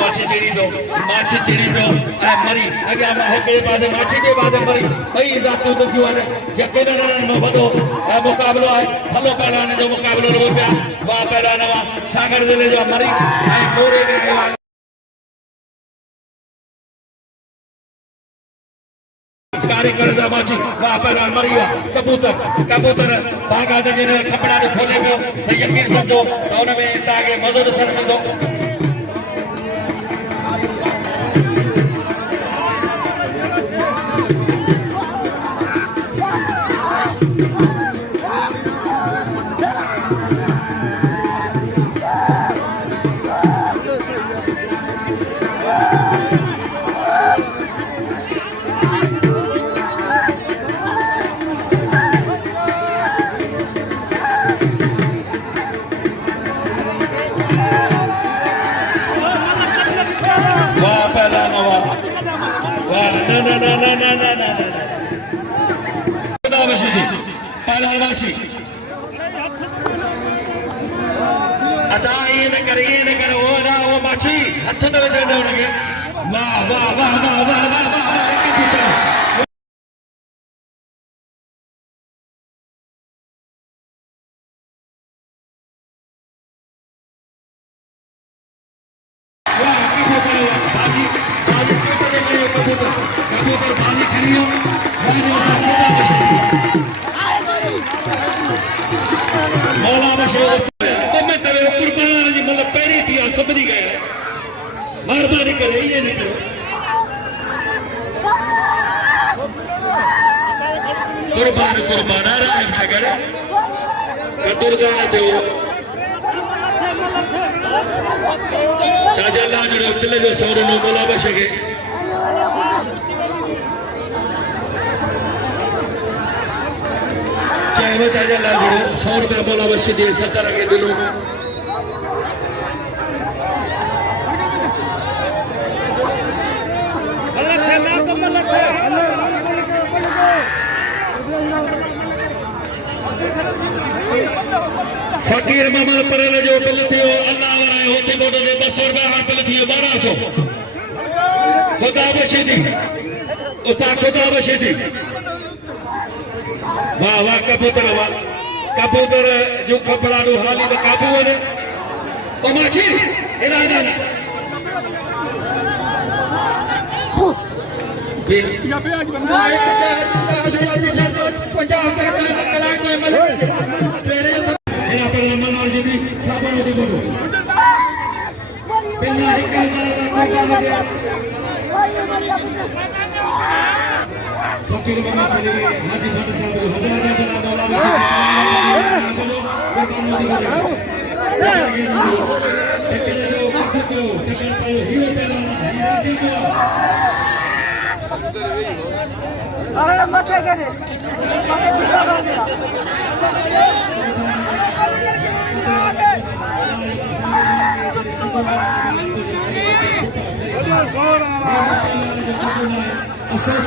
माछी चिड़ी दो मरी अॻियां हिकिड़े पासे माछी के पासे मरी ॿई ज़ातूं दुखियूं आहिनि यकीनन में वॾो मुक़ाबिलो आहे भलो पहलवान जो मुक़ाबिलो लॻो पिया वाह पहलवान वाह सागर ज़िले जो मरी ऐं मोरे में आयो आहे कार्यकर माछी वाह पहलवान मरी हुआ कबूतर भागा ते जिन खपड़ा ते खोले पियो त यकीन समझो त हुन में तव्हांखे मज़ो ॾिसण ईंदो मेहरबानी करे ये न करो कुर्बान राम नगर कतुरगान जो चाचा लाजड़ो दिल जो सौर नो मोला बशगे चाहे वो चाचा लाजड़ो 100 रुपया मोला बश दिए 70 के दिलों में फकीर मामल परल जो बिल थियो अल्लाह वराए होते मोटो ने 200 रुपया हर बिल थियो 1200 खुदा बशीदी उस्ताद खुदा बशीदी वाह वाह कबूतर जो खपड़ा नु हाली तो काबू ने ओ माछी एना ना बे या पे आज बंदा पंजाब के कला के मलिक तेरे एना पर मनोर जी भी साबन होती बोलो बिना 1000 का लगे फकीर मामा से हाजी भट्ट साहब को 1000 का बना मौला बोलो कुर्बान होती बोलो लेकिन जो बात को लेकिन पर हीरो पहलाना हीरा दी को अरे मत करे अफसोस